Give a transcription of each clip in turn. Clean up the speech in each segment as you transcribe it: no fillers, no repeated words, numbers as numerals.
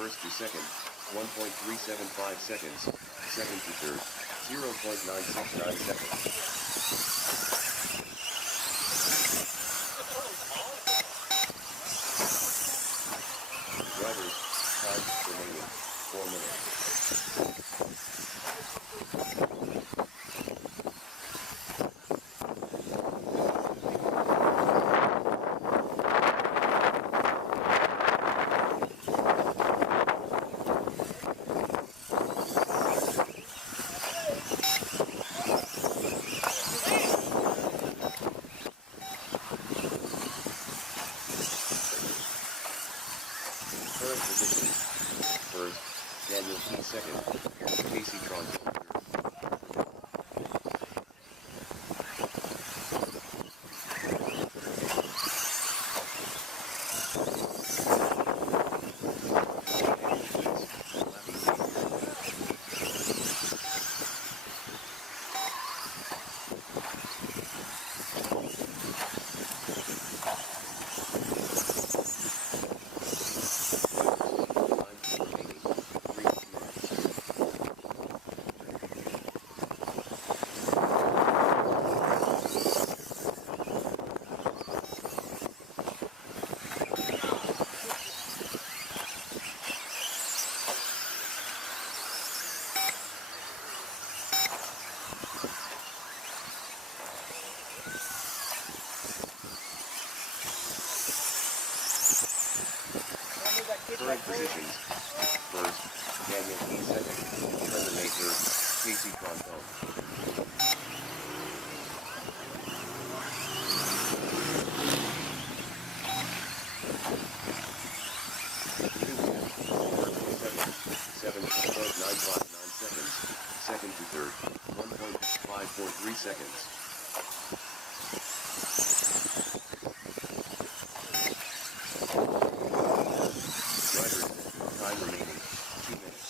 first to second, 1.375 seconds, second to third, 0.969 seconds. Drivers, time remaining, 4 minutes. Current positions. First, Daniel P. Second, Casey Tron. Current positions. First, Daniel P. Second, Trevor May third, Casey Tron. Seven, 7.959 seconds, second to third, 1.543 seconds. Time remaining, 2 minutes.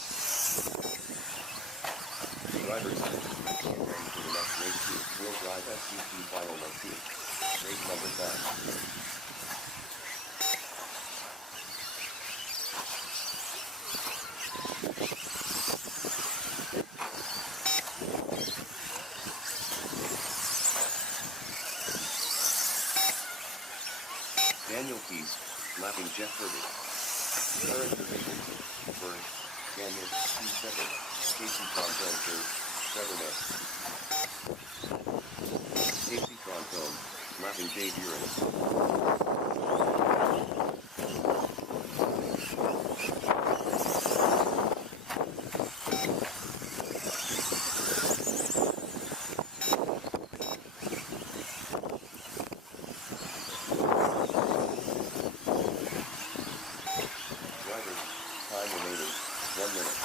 Drivers, get ready for the next race 2, wheel drive SUV final no 2. Race number 5. Daniel Keys, lapping Jeff Herbert. Current positions. First, Daniel P. Second, Casey Tron third, Trevor May. Casey Tron lapping Dave Uranus. Time remaining, 1 minute.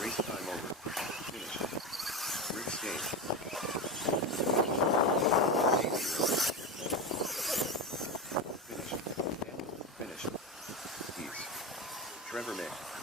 Race time over. Finish. Grid stage. Finish. Finish. Peace. Trevor May.